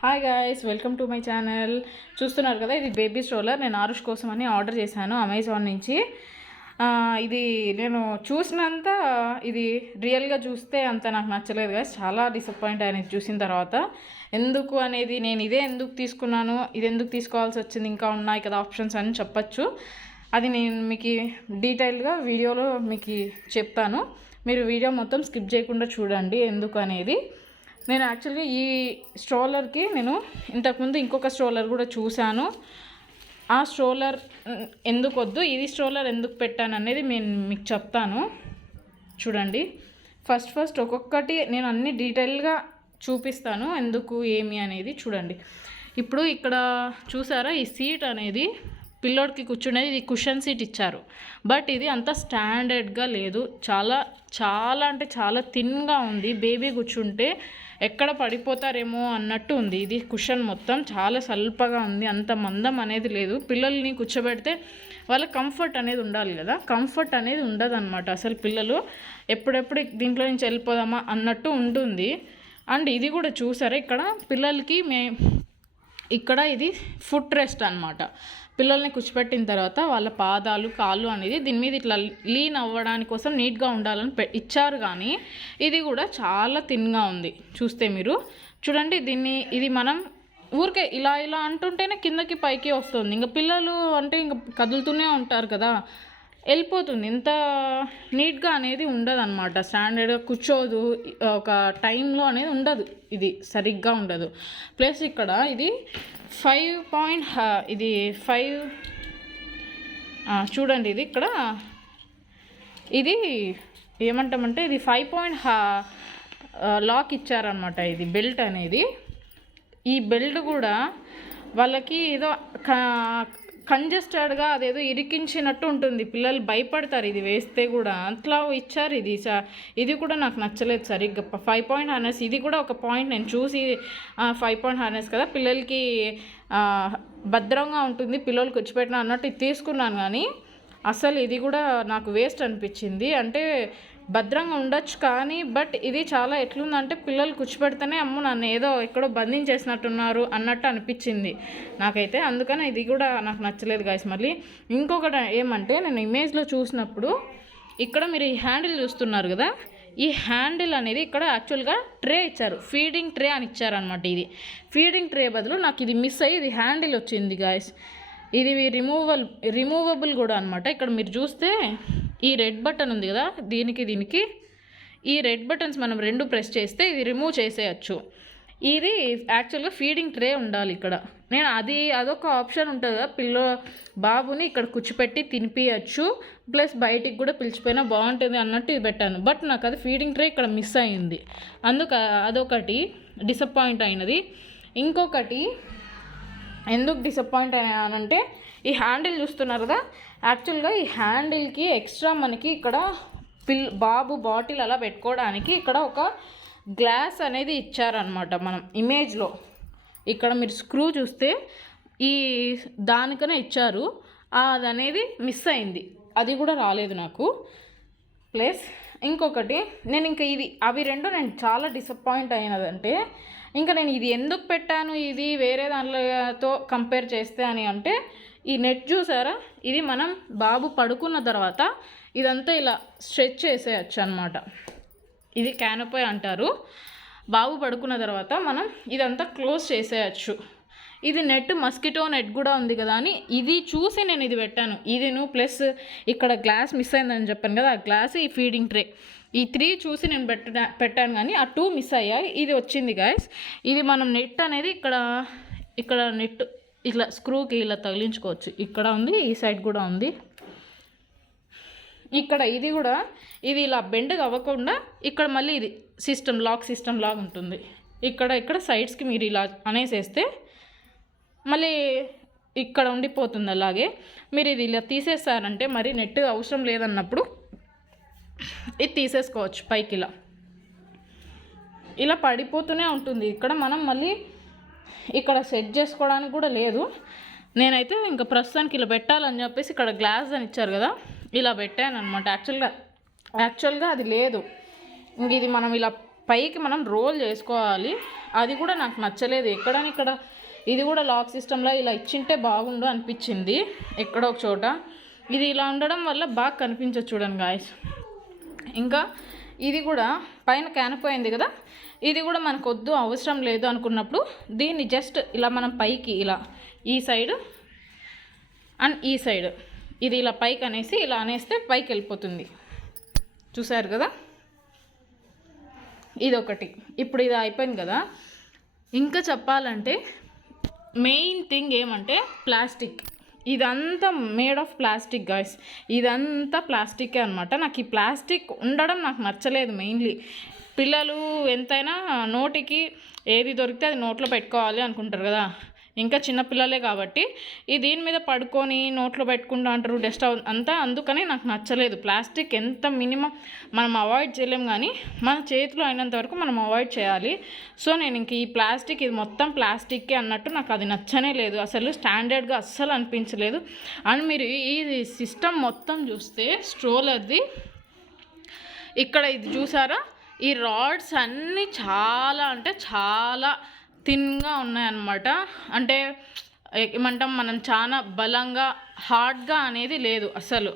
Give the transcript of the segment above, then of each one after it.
Hi guys welcome to my channel చూస్తున్నారు కదా ఇది బేబీ స్ట్రోలర్ నేను ఆరుష్ కోసం అని ఆర్డర్ చేశాను అమెజాన్ నుంచి. ఇది నేను చూసినంత ఇది రియల్గా చూస్తే అంత నాకు నచ్చలేదు గాయస్ చాలా డిసప్పాయింట్ అనేది చూసిన తర్వాత. ఎందుకు అనేది నేను ఇదే ఎందుకు తీసుకున్నాను ఇది ఎందుకు తీసుకోవాల్సి వచ్చింది ఇంకా ఉన్నాయి కదా ఆప్షన్స్ అని చెప్పచ్చు. అది నేను మీకు డీటెయిల్గా వీడియోలో మీకు చెప్తాను. మీరు వీడియో మొత్తం స్కిప్ చేయకుండా చూడండి ఎందుకు అనేది. నేను యాక్చువల్గా ఈ స్ట్రోలర్కి నేను ఇంతకుముందు ఇంకొక స్ట్రోలర్ కూడా చూశాను. ఆ స్ట్రోలర్ ఎందుకు వద్దు ఇది స్ట్రోలర్ ఎందుకు పెట్టాను అనేది నేను మీకు చెప్తాను. చూడండి. ఫస్ట్ ఫస్ట్ ఒక్కొక్కటి నేను అన్ని డీటెయిల్గా చూపిస్తాను ఎందుకు ఏమి అనేది చూడండి. ఇప్పుడు ఇక్కడ చూసారా ఈ సీట్ అనేది పిల్లోడికి కూర్చునేది ఇది కుషన్ సీట్ ఇచ్చారు. బట్ ఇది అంత స్టాండర్డ్గా లేదు. చాలా చాలా అంటే చాలా థిన్గా ఉంది. బేబీ కూర్చుంటే ఎక్కడ పడిపోతారేమో అన్నట్టు ఉంది. ఇది కుషన్ మొత్తం. చాలా సల్పగా ఉంది. అంత మందం అనేది లేదు. పిల్లల్ని కూర్చోబెడితే వాళ్ళ కంఫర్ట్ అనేది ఉండాలి కదా. కంఫర్ట్ అనేది ఉండదు అనమాట అసలు పిల్లలు ఎప్పుడెప్పుడు దీంట్లో నుంచి వెళ్ళిపోదామా అన్నట్టు ఉంటుంది. అండ్ ఇది కూడా చూసారా? ఇక్కడ పిల్లలకి మే ఇక్కడ ఇది ఫుట్ రెస్ట్ అన్నమాట. పిల్లల్ని కూర్చోపెట్టిన తర్వాత వాళ్ళ పాదాలు కాళ్ళు అనేది దీని మీద ఇట్లా లీన్ అవ్వడానికి కోసం నీట్గా ఉండాలని ఇచ్చారు కానీ ఇది కూడా చాలా థిన్గా ఉంది. చూస్తే మీరు. చూడండి దీన్ని ఇది మనం ఊరికే ఇలా ఇలా అంటుంటేనే కిందకి పైకి వస్తుంది. ఇంకా పిల్లలు అంటే ఇంకా కదులుతూనే ఉంటారు కదా. వెళ్ళిపోతుంది. ఇంత నీట్గా అనేది ఉండదు అనమాట స్టాండర్డ్గా కూర్చోదు. ఒక టైంలో అనేది ఉండదు. ఇది సరిగ్గా ఉండదు. ప్లస్ ఇక్కడ ఇది ఫైవ్ పాయింట్ ఇది ఫైవ్ చూడండి ఇది ఇక్కడ. ఇది ఏమంటామంటే ఇది ఫైవ్ పాయింట్ లాక్ ఇచ్చారనమాట ఇది బెల్ట్ అనేది. ఈ బెల్ట్ కూడా వాళ్ళకి ఏదో కంజెస్టెడ్గా అదేదో ఇరికించినట్టు ఉంటుంది. పిల్లలు భయపడతారు. ఇది వేస్తే కూడా అట్లా ఇచ్చారు ఇది ఇది కూడా నాకు నచ్చలేదు సరిగ్గా. ఫైవ్ పాయింట్ హార్నెస్ ఇది కూడా ఒక పాయింట్ నేను చూసి ఫైవ్ పాయింట్ హార్నెస్ కదా పిల్లలకి భద్రంగా ఉంటుంది. పిల్లలకి వచ్చిపెట్టిన అన్నట్టు ఇది తీసుకున్నాను కానీ అసలు ఇది కూడా నాకు వేస్ట్ అనిపించింది. అంటే భద్రంగా ఉండొచ్చు కానీ బట్ ఇది చాలా ఎట్లుందంటే పిల్లలు కూర్చోబెడితేనే అమ్మ నన్ను ఏదో ఎక్కడో బంధించేసినట్టున్నారు అన్నట్టు అనిపించింది. నాకైతే అందుకని ఇది కూడా నాకు నచ్చలేదు గాయస్ మళ్ళీ ఇంకొకటి ఏమంటే నేను ఇమేజ్లో చూసినప్పుడు ఇక్కడ మీరు ఈ హ్యాండిల్ చూస్తున్నారు కదా? ఈ హ్యాండిల్ అనేది ఇక్కడ యాక్చువల్గా ట్రే ఇచ్చారు. ఫీడింగ్ ట్రే అని ఇచ్చారనమాట ఇది. ఫీడింగ్ ట్రే బదులు నాకు ఇది మిస్ అయ్యి ఇది హ్యాండిల్ వచ్చింది గాయస్ ఇది రిమూవల్ రిమూవబుల్ కూడా అనమాట ఇక్కడ మీరు చూస్తే ఈ రెడ్ బటన్ ఉంది కదా దీనికి దీనికి ఈ రెడ్ బటన్స్ మనం రెండు ప్రెస్ చేస్తే ఇది రిమూవ్ చేసేయచ్చు. ఇది యాక్చువల్గా ఫీడింగ్ ట్రే ఉండాలి ఇక్కడ. నేను అది అదొక ఆప్షన్ ఉంటుంది కదా పిల్ల బాబుని ఇక్కడ కూర్చోపెట్టి తినిపించచ్చు ప్లస్ బయటికి కూడా పిలిచిపోయినా బాగుంటుంది అన్నట్టు ఇది పెట్టాను. బట్ నాకు అది ఫీడింగ్ ట్రే ఇక్కడ మిస్ అయింది. అందుక అదొకటి డిసప్పాయింట్ అయినది. ఇంకొకటి ఎందుకు డిసప్పాయింట్ అయ్యానంటే ఈ హ్యాండిల్ చూస్తున్నారు కదా యాక్చువల్గా ఈ హ్యాండిల్కి ఎక్స్ట్రా మనకి ఇక్కడ పిల్ బాబు బాటిల్ అలా పెట్టుకోవడానికి ఇక్కడ ఒక గ్లాస్ అనేది ఇచ్చారనమాట మనం ఇమేజ్లో. ఇక్కడ మీరు స్క్రూ చూస్తే ఈ దానికనే ఇచ్చారు. అది అనేది మిస్ అయింది. అది కూడా రాలేదు నాకు. ప్లస్ ఇంకొకటి నేను ఇంకా ఇది అవి రెండు నేను చాలా డిసప్పాయింట్ అయినదంటే ఇంకా నేను ఇది ఎందుకు పెట్టాను ఇది వేరే దాంట్లోతో కంపేర్ చేస్తే అని అంటే ఈ నెట్ చూసారా? ఇది మనం బాబు పడుకున్న తర్వాత ఇదంతా ఇలా స్ట్రెచ్ చేసేయచ్చు అనమాట ఇది క్యానపై అంటారు. బాబు పడుకున్న తర్వాత మనం ఇదంతా క్లోజ్ చేసేయచ్చు. ఇది నెట్ మస్కిటో నెట్ కూడా ఉంది కదా అని ఇది చూసి నేను ఇది పెట్టాను. ఇది నువ్వు ప్లస్ ఇక్కడ గ్లాస్ మిస్ అయిందని చెప్పాను కదా ఆ గ్లాస్ ఈ ఫీడింగ్ ట్రే. ఈ త్రీ చూసి నేను పెట్ట పెట్టాను కానీ ఆ టూ మిస్ అయ్యాయి. ఇది వచ్చింది గాయస్ ఇది మనం నెట్ అనేది ఇక్కడ ఇక్కడ నెట్ ఇట్లా స్క్రూకి ఇలా తగిలించుకోవచ్చు. ఇక్కడ ఉంది ఈ సైడ్ కూడా ఉంది. ఇక్కడ ఇది కూడా ఇది ఇలా బెండ్ అవ్వకుండా ఇక్కడ మళ్ళీ ఇది సిస్టమ్ లాక్ సిస్టమ్ లాగా ఉంటుంది. ఇక్కడ ఇక్కడ సైడ్స్కి మీరు ఇలా అనేసేస్తే మళ్ళీ ఇక్కడ ఉండిపోతుంది అలాగే. మీరు ఇది ఇలా తీసేస్తారంటే మరి నెట్ అవసరం లేదన్నప్పుడు ఇది తీసేసుకోవచ్చు పైకి ఇలా. ఇలా పడిపోతూనే ఉంటుంది. ఇక్కడ మనం మళ్ళీ ఇక్కడ సెట్ చేసుకోవడానికి కూడా లేదు. నేనైతే ఇంకా ప్రస్తుతానికి ఇలా పెట్టాలని చెప్పేసి ఇక్కడ గ్లాస్ అని ఇచ్చారు కదా ఇలా పెట్టాను అనమాట యాక్చువల్గా యాక్చువల్గా అది లేదు. ఇంక ఇది మనం ఇలా పైకి మనం రోల్ చేసుకోవాలి. అది కూడా నాకు నచ్చలేదు. ఎక్కడని ఇక్కడ ఇది కూడా లాక్ సిస్టంలో ఇలా ఇచ్చింటే బాగుండు అనిపించింది. ఎక్కడో ఒక చోట. ఇది ఇలా ఉండడం వల్ల బాగా కనిపించచ్చు చూడండి గాయస్ ఇంకా ఇది కూడా పైన కానిపోయింది కదా ఇది కూడా మనకు వద్దు అవసరం లేదు అనుకున్నప్పుడు దీన్ని జస్ట్ ఇలా మనం పైకి ఇలా ఈ సైడ్ అండ్ ఈ సైడ్ ఇది ఇలా పైకి అనేసి ఇలా అనేస్తే పైకి వెళ్ళిపోతుంది. చూసారు కదా? ఇది ఒకటి ఇప్పుడు ఇది అయిపోయింది కదా? ఇంకా చెప్పాలంటే మెయిన్ థింగ్ ఏమంటే ప్లాస్టిక్. ఇదంతా మేడ్ ఆఫ్ ప్లాస్టిక్ గాయస్ ఇదంతా ప్లాస్టికే అనమాట నాకు ఈ ప్లాస్టిక్ ఉండడం నాకు నచ్చలేదు మెయిన్లీ పిల్లలు ఎంతైనా నోటికి ఏది దొరికితే అది నోట్లో పెట్టుకోవాలి అనుకుంటారు కదా. ఇంకా చిన్నపిల్లలే కాబట్టి ఈ దీని మీద పడుకొని నోట్లో పెట్టుకుంటూ అంటారు డస్ట్ అంతా అందుకని నాకు నచ్చలేదు. ప్లాస్టిక్ ఎంత మినిమం మనం అవాయిడ్ చేయలేం కానీ మన చేతిలో అయినంత వరకు మనం అవాయిడ్ చేయాలి. సో నేను ఇంక ఈ ప్లాస్టిక్ ఇది మొత్తం ప్లాస్టిక్కే అన్నట్టు నాకు అది నచ్చనే లేదు. అసలు స్టాండర్డ్గా అస్సలు అనిపించలేదు. అండ్ మీరు ఈ సిస్టమ్ మొత్తం చూస్తే స్ట్రోలర్ది ఇక్కడ ఇది చూసారా? ఈ రాడ్స్ అన్నీ చాలా అంటే చాలా థిన్గా ఉన్నాయన్నమాట. అంటే ఏమంటాం మనం చాలా బలంగా హార్డ్గా అనేది లేదు అసలు.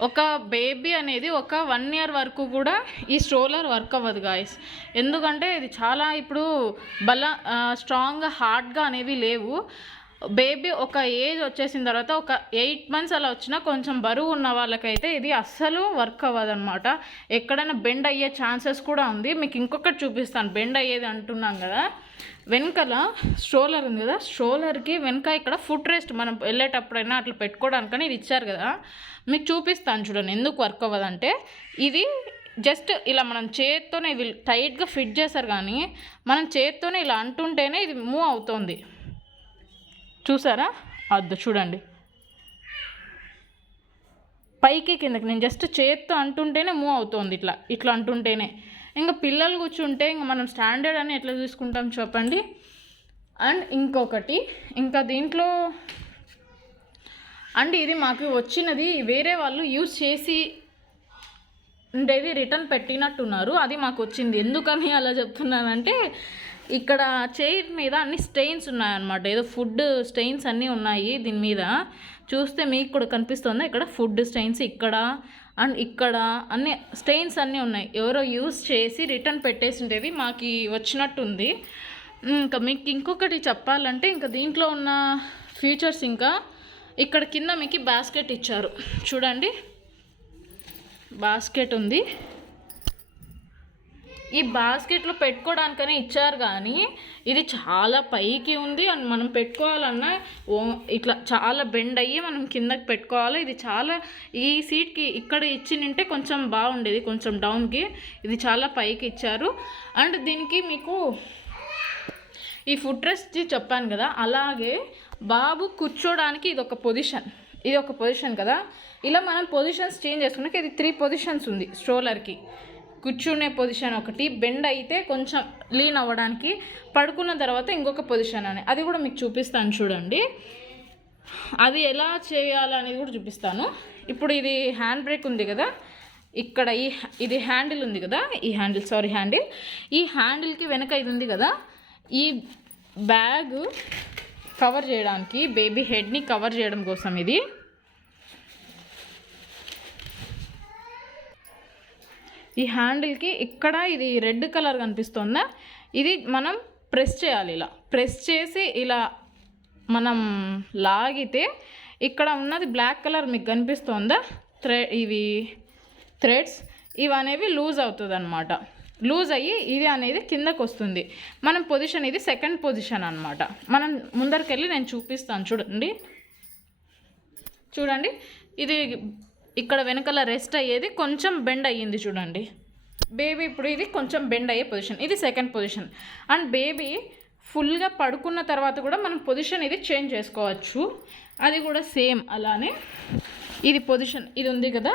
ఒక బేబీ అనేది ఒక వన్ ఇయర్ వరకు కూడా ఈ స్ట్రోలర్ వర్క్ అవ్వదు గాయస్. ఎందుకంటే ఇది చాలా ఇప్పుడు బల స్ట్రాంగ్గా హార్డ్గా అనేవి లేవు. బేబీ ఒక ఏజ్ వచ్చేసిన తర్వాత ఒక ఎయిట్ మంత్స్ అలా వచ్చినా కొంచెం బరువు ఉన్న వాళ్ళకైతే ఇది అస్సలు వర్క్ అవ్వదన్నమాట. ఎక్కడైనా బెండ్ అయ్యే ఛాన్సెస్ కూడా ఉంది. మీకు ఇంకొకటి చూపిస్తాను. బెండ్ అయ్యేది అంటున్నాం కదా. వెనకాల స్ట్రోలర్ ఉంది కదా. స్ట్రోలర్కి వెనక ఇక్కడ ఫుట్ రెస్ట్ మనం వెళ్ళేటప్పుడైనా అట్లా పెట్టుకోవడానికని ఇది ఇచ్చారు కదా. మీకు చూపిస్తాను చూడండి ఎందుకు వర్క్ అవ్వదంటే ఇది జస్ట్ ఇలా మనం చేత్తోనే ఇది టైట్గా ఫిట్ చేశారు కానీ మనం చేత్తోనే ఇలా అంటుంటేనే ఇది మూవ్ అవుతుంది. చూసారా? అద్దు చూడండి. పైకి కిందకి. నేను జస్ట్ చేత్తో అంటుంటేనే మూవ్ అవుతుంది ఇట్లా. ఇట్లా అంటుంటేనే. ఇంకా పిల్లలు కూర్చుంటే ఇంకా మనం స్టాండర్డ్ అని ఎట్లా చూసుకుంటాం చెప్పండి? అండ్ ఇంకొకటి ఇంకా దీంట్లో అండ్ ఇది మాకు వచ్చినది వేరే వాళ్ళు యూజ్ చేసి ఉండేది రిటర్న్ పెట్టినట్టున్నారు. అది మాకు వచ్చింది. ఎందుకని అలా చెప్తున్నానంటే ఇక్కడ చైర్ మీద అన్ని స్టెయిన్స్ ఉన్నాయన్నమాట. ఏదో ఫుడ్ స్టెయిన్స్ అన్నీ ఉన్నాయి దీని మీద. చూస్తే మీకు కూడా కనిపిస్తుంది. ఇక్కడ ఫుడ్ స్టెయిన్స్ ఇక్కడ అండ్ ఇక్కడ అన్ని స్టెయిన్స్ అన్నీ ఉన్నాయి. ఎవరో యూస్ చేసి రిటర్న్ పెట్టేసిండేది మాకు వచ్చినట్టుంది. ఇంకా మీకు ఇంకొకటి చెప్పాలంటే ఇంకా దీంట్లో ఉన్న ఫీచర్స్ ఇంకా ఇక్కడ కింద మీకు బాస్కెట్ ఇచ్చారు. చూడండి. బాస్కెట్ ఉంది. ఈ బాస్కెట్లో పెట్టుకోవడానికనే ఇచ్చారు కానీ ఇది చాలా పైకి ఉంది అండ్ మనం పెట్టుకోవాలన్నా ఇట్లా చాలా బెండ్ అయ్యి మనం కిందకి పెట్టుకోవాలి. ఇది చాలా ఈ సీట్కి ఇక్కడ ఇచ్చినింటే కొంచెం బాగుండేది కొంచెం డౌన్కి. ఇది చాలా పైకి ఇచ్చారు. అండ్ దీనికి మీకు ఈ ఫుడ్ రెస్ట్ చెప్పాను కదా అలాగే బాబు కూర్చోడానికి ఇది ఒక పొజిషన్. ఇది ఒక పొజిషన్ కదా. ఇలా మనం పొజిషన్స్ చేంజ్ చేసుకున్నాక ఇది త్రీ పొజిషన్స్ ఉంది స్ట్రోలర్కి. కూర్చునే పొజిషన్ ఒకటి బెండ్ అయితే కొంచెం లీన్ అవ్వడానికి పడుకున్న తర్వాత ఇంకొక పొజిషన్ అని. అది కూడా మీకు చూపిస్తాను చూడండి. అది ఎలా చేయాలనేది కూడా చూపిస్తాను. ఇప్పుడు ఇది హ్యాండ్ బ్రేక్ ఉంది కదా. ఇక్కడ ఈ ఇది హ్యాండిల్ ఉంది కదా. ఈ హ్యాండిల్ సారీ హ్యాండిల్ ఈ హ్యాండిల్కి వెనక ఇది ఉంది కదా. ఈ బ్యాగ్ కవర్ చేయడానికి బేబీ హెడ్ని కవర్ చేయడం కోసం ఇది. ఈ హ్యాండిల్కి ఇక్కడ ఇది రెడ్ కలర్ కనిపిస్తుందా. ఇది మనం ప్రెస్ చేయాలి ఇలా. ప్రెస్ చేసి ఇలా మనం లాగితే ఇక్కడ ఉన్నది బ్లాక్ కలర్ మీకు కనిపిస్తుందా. థ్రె ఇవి థ్రెడ్స్ ఇవి అనేవి లూజ్ అవుతుంది అనమాట లూజ్ అయ్యి ఇది అనేది కిందకు వస్తుంది. మనం పొజిషన్ ఇది సెకండ్ పొజిషన్ అనమాట మనం ముందరికి వెళ్ళి నేను చూపిస్తాను. చూడండి. చూడండి. ఇది ఇక్కడ వెనకాల రెస్ట్ అయ్యేది కొంచెం బెండ్ అయ్యింది చూడండి. బేబీ ఇప్పుడు ఇది కొంచెం బెండ్ అయ్యే పొజిషన్ ఇది సెకండ్ పొజిషన్ అండ్ బేబీ ఫుల్గా పడుకున్న తర్వాత కూడా మనం పొజిషన్ ఇది చేంజ్ చేసుకోవచ్చు. అది కూడా సేమ్ అలానే. ఇది పొజిషన్ ఇది ఉంది కదా?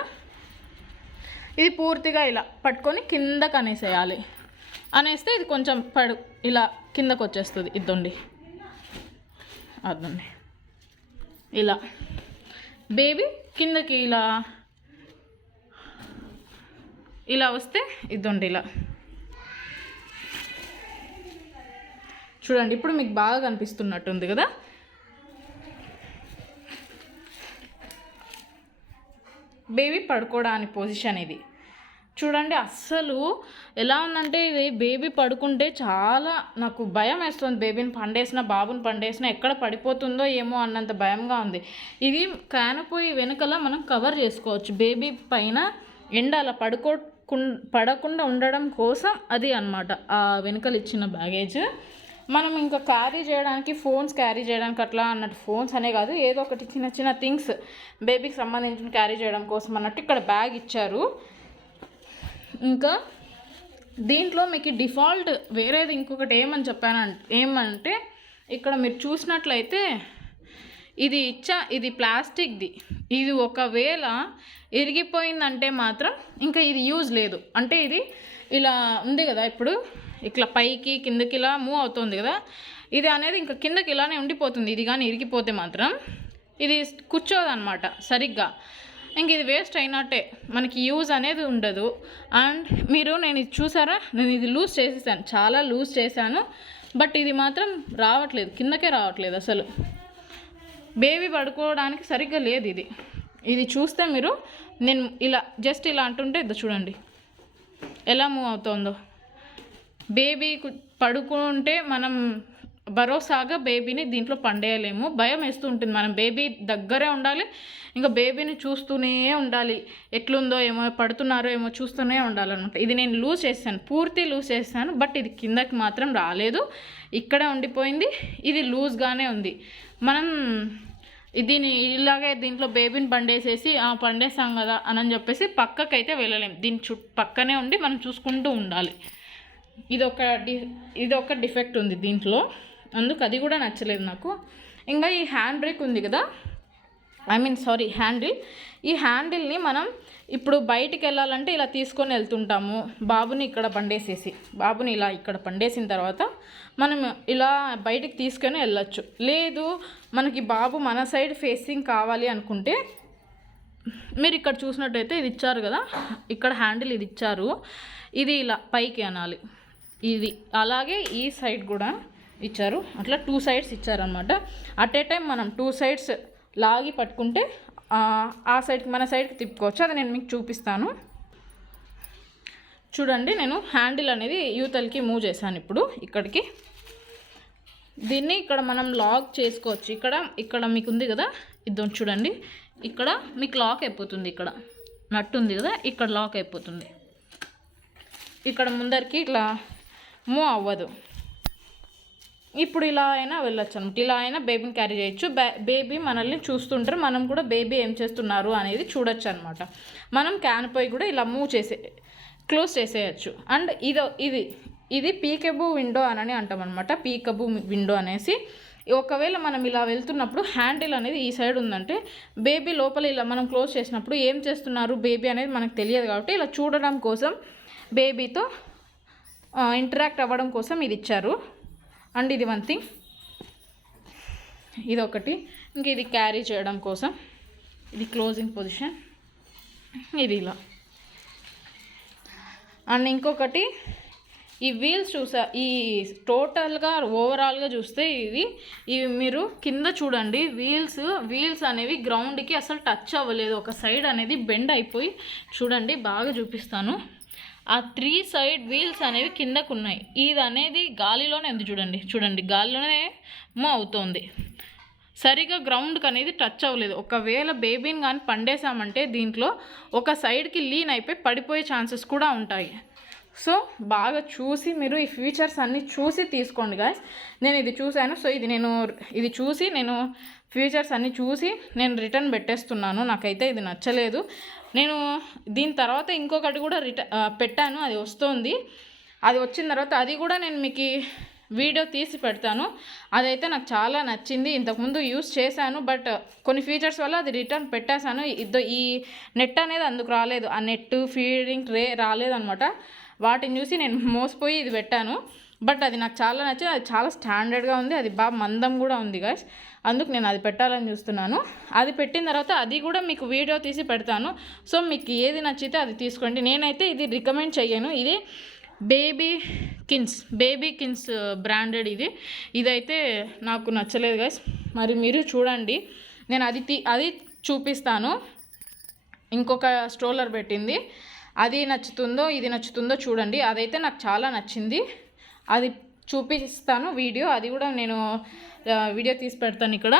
ఇది పూర్తిగా ఇలా పట్టుకొని కిందకు అనేసేయాలి. అనేస్తే ఇది కొంచెం పడు ఇలా కిందకు వచ్చేస్తుంది. ఇద్దండి అదండి. ఇలా. బేబీ కిందకి ఇలా ఇలా వస్తే ఇదండి ఇలా. చూడండి ఇప్పుడు మీకు బాగా కనిపిస్తున్నట్టుంది కదా? బేబీ పడుకోవడానికి పొజిషన్ ఇది. చూడండి అస్సలు ఎలా ఉందంటే ఇది బేబీ పడుకుంటే చాలా నాకు భయం వేస్తుంది. బేబీని పండేసిన బాబుని పండేసిన ఎక్కడ పడిపోతుందో ఏమో అన్నంత భయంగా ఉంది. ఇది కానపోయి వెనుకల మనం కవర్ చేసుకోవచ్చు. బేబీ పైన ఎండ అలా పడుకో పడకుండా ఉండడం కోసం అది అన్నమాట. ఆ వెనకలు ఇచ్చిన బ్యాగేజ్. మనం ఇంకా క్యారీ చేయడానికి ఫోన్స్ క్యారీ చేయడానికి అట్లా అన్నట్టు ఫోన్స్ అనే కాదు ఏదో ఒకటి చిన్న చిన్న థింగ్స్ బేబీకి సంబంధించిన క్యారీ చేయడం కోసం అన్నట్టు ఇక్కడ బ్యాగ్ ఇచ్చారు. ఇంకా దీంట్లో మీకు డిఫాల్ట్ వేరేది ఇంకొకటి ఏమని చెప్పాను ఏమంటే ఇక్కడ మీరు చూసినట్లయితే ఇది ఇచ్చా ఇది ప్లాస్టిక్ది. ఇది ఒకవేళ ఇరిగిపోయిందంటే మాత్రం ఇంకా ఇది యూజ్ లేదు. అంటే ఇది ఇలా ఉంది కదా ఇప్పుడు ఇట్లా పైకి కిందకి ఇలా మూవ్ అవుతుంది కదా. ఇది అనేది ఇంకా కిందకి ఇలానే ఉండిపోతుంది. ఇది కానీ ఇరిగిపోతే మాత్రం ఇది కూర్చోదన్నమాట సరిగ్గా. ఇంక ఇది వేస్ట్ అయినట్టే. మనకి యూజ్ అనేది ఉండదు. అండ్ మీరు నేను ఇది చూసారా? నేను ఇది లూజ్ చేసేసాను. చాలా లూజ్ చేశాను. బట్ ఇది మాత్రం రావట్లేదు. కిందకే రావట్లేదు అసలు. బేబీ పడుకోవడానికి సరిగ్గా లేదు ఇది. ఇది చూస్తే మీరు నేను ఇలా జస్ట్ ఇలా అంటుంటే ఇది చూడండి. ఎలా మూవ్ అవుతుందో. బేబీ కు- పడుకుంటే మనం భరోసాగా బేబీని దీంట్లో పండేయలేము. భయం వేస్తూ ఉంటుంది. మనం బేబీ దగ్గరే ఉండాలి. ఇంకా బేబీని చూస్తూనే ఉండాలి. ఎట్లుందో ఏమో పడుతున్నారో ఏమో చూస్తూనే ఉండాలన్నమాట. ఇది నేను లూజ్ చేశాను. పూర్తి లూజ్ చేశాను. బట్ ఇది కిందకి మాత్రం రాలేదు. ఇక్కడే ఉండిపోయింది. ఇది లూజ్గానే ఉంది. మనం దీని ఇలాగే దీంట్లో బేబీని పండేసేసి ఆ పండేసాం కదా అని చెప్పేసి పక్కకైతే వెళ్ళలేం. దీని చుట్టూ పక్కనే ఉండి మనం చూసుకుంటూ ఉండాలి. ఇది ఒక డి ఇది ఒక డిఫెక్ట్ ఉంది దీంట్లో. అందుకు అది కూడా నచ్చలేదు నాకు. ఇంకా ఈ హ్యాండ్ బ్రేక్ ఉంది కదా? I mean sorry handle. ఈ హ్యాండిల్ని మనం ఇప్పుడు బయటికి వెళ్ళాలంటే ఇలా తీసుకొని వెళ్తుంటాము. బాబుని ఇక్కడ పండేసేసి బాబుని ఇలా ఇక్కడ పండేసిన తర్వాత మనం ఇలా బయటికి తీసుకొని వెళ్ళొచ్చు. లేదు మనకి బాబు మన సైడ్ ఫేసింగ్ కావాలి అనుకుంటే మీరు ఇక్కడ చూసినట్టయితే ఇది ఇచ్చారు కదా? ఇక్కడ హ్యాండిల్ ఇది ఇచ్చారు. ఇది ఇలా పైకి అనాలి. ఇది అలాగే ఈ సైడ్ కూడా ఇచ్చారు. అట్లా టూ సైడ్స్ ఇచ్చారనమాట అట్ ఏ టైం మనం టూ సైడ్స్ లాగి పట్టుకుంటే ఆ, సైడ్కి మన సైడ్కి తిప్పుకోవచ్చు. అది నేను మీకు చూపిస్తాను. చూడండి నేను హ్యాండిల్ అనేది యూతల్కి మూవ్ చేశాను ఇప్పుడు ఇక్కడికి. దీన్ని ఇక్కడ మనం లాక్ చేసుకోవచ్చు. ఇక్కడ ఇక్కడ మీకు ఉంది కదా? ఇద్దరు చూడండి. ఇక్కడ మీకు లాక్ అయిపోతుంది ఇక్కడ. నట్టు ఉంది కదా? ఇక్కడ లాక్ అయిపోతుంది. ఇక్కడ ముందరికి ఇట్లా మూవ్ అవ్వదు. ఇప్పుడు ఇలా అయినా వెళ్ళొచ్చు అనమాట ఇలా అయినా బేబీని క్యారీ చేయొచ్చు. బేబీ మనల్ని చూస్తుంటారు. మనం కూడా బేబీ ఏం చేస్తున్నారు అనేది చూడొచ్చు అనమాట మనం క్యాన్ పోయి కూడా ఇలా మూవ్ చేసే క్లోజ్ చేసేయచ్చు. అండ్ ఇదో ఇది ఇది పీకబు విండో అని అంటాం అనమాట పీకబు విండో అనేసి ఒకవేళ మనం ఇలా వెళ్తున్నప్పుడు హ్యాండిల్ అనేది ఈ సైడ్ ఉందంటే బేబీ లోపల ఇలా మనం క్లోజ్ చేసినప్పుడు ఏం చేస్తున్నారు బేబీ అనేది మనకు తెలియదు కాబట్టి ఇలా చూడడం కోసం బేబీతో ఇంటరాక్ట్ అవ్వడం కోసం ఇది ఇచ్చారు. అండ్ ఇది వన్ థింగ్. ఇది ఒకటి ఇంక ఇది క్యారీ చేయడం కోసం. ఇది క్లోజింగ్ పొజిషన్. ఇది ఇలా. అండ్ ఇంకొకటి ఈ వీల్స్ చూసా ఈ టోటల్గా ఓవరాల్గా చూస్తే ఇది ఇవి మీరు కింద చూడండి వీల్స్ వీల్స్ అనేవి గ్రౌండ్కి అసలు టచ్ అవ్వలేదు. ఒక సైడ్ అనేది బెండ్ అయిపోయి చూడండి బాగా చూపిస్తాను. ఆ త్రీ సైడ్ వీల్స్ అనేవి కిందకు ఉన్నాయి ఇది అనేది గాలిలోనే ఉంది చూడండి. చూడండి గాలిలోనే మూవ్ అవుతోంది సరిగా గ్రౌండ్కి అనేది టచ్ అవ్వలేదు. ఒకవేళ బేబీని కానీ పండేసామంటే దీంట్లో ఒక సైడ్కి లీన్ అయిపోయి పడిపోయే ఛాన్సెస్ కూడా ఉంటాయి. సో బాగా చూసి మీరు ఈ ఫీచర్స్ అన్నీ చూసి తీసుకోండి గాయస్. నేను ఇది చూశాను. సో ఇది నేను ఇది చూసి నేను ఫీచర్స్ అన్నీ చూసి నేను రిటర్న్ పెట్టేస్తున్నాను. నాకైతే ఇది నచ్చలేదు. నేను దీని తర్వాత ఇంకొకటి కూడా రిటర్న్ పెట్టాను అది వస్తుంది. అది వచ్చిన తర్వాత అది కూడా నేను మీకు వీడియో తీసి పెడతాను. అదైతే నాకు చాలా నచ్చింది. ఇంతకుముందు యూస్ చేశాను బట్ కొన్ని ఫీచర్స్ వల్ల అది రిటర్న్ పెట్టేశాను. ఇద్దో ఈ నెట్ అనేది అందుకు రాలేదు. ఆ నెట్ ఫీడింగ్ రే రాలేదనమాట వాటిని చూసి నేను మోసపోయి ఇది పెట్టాను. బట్ అది నాకు చాలా నచ్చింది. అది చాలా స్టాండర్డ్గా ఉంది. అది బాగా మందం కూడా ఉంది గాయస్ అందుకు నేను అది పెట్టాలని చూస్తున్నాను. అది పెట్టిన తర్వాత అది కూడా మీకు వీడియో తీసి పెడతాను. సో మీకు ఏది నచ్చితే అది తీసుకోండి. నేనైతే ఇది రికమెండ్ చెయ్యను. ఇది baby kins baby kins uh, branded ఇది. ఇదైతే నాకు నచ్చలేదు గైస్ మరి మీరు చూడండి. నేను అది తీ అది చూపిస్తాను. ఇంకొక స్ట్రోలర్ పెట్టింది. అది నచ్చుతుందో ఇది నచ్చుతుందో చూడండి. అదైతే నాకు చాలా నచ్చింది. అది చూపిస్తాను వీడియో. అది కూడా నేను వీడియో తీసి పెడతాను ఇక్కడ.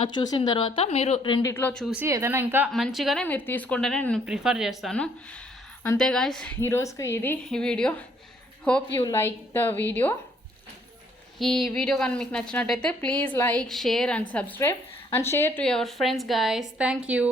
అది చూసిన తర్వాత మీరు రెండిట్లో చూసి ఏదైనా ఇంకా మంచిగానే మీరు తీసుకుంటేనే నేను ప్రిఫర్ చేస్తాను. అంతే గాయస్ ఈరోజుకి ఇది ఈ video. Hope you like the video ఈ వీడియో కానీ మీకు నచ్చినట్టయితే please like share and subscribe and share to your friends guys thank you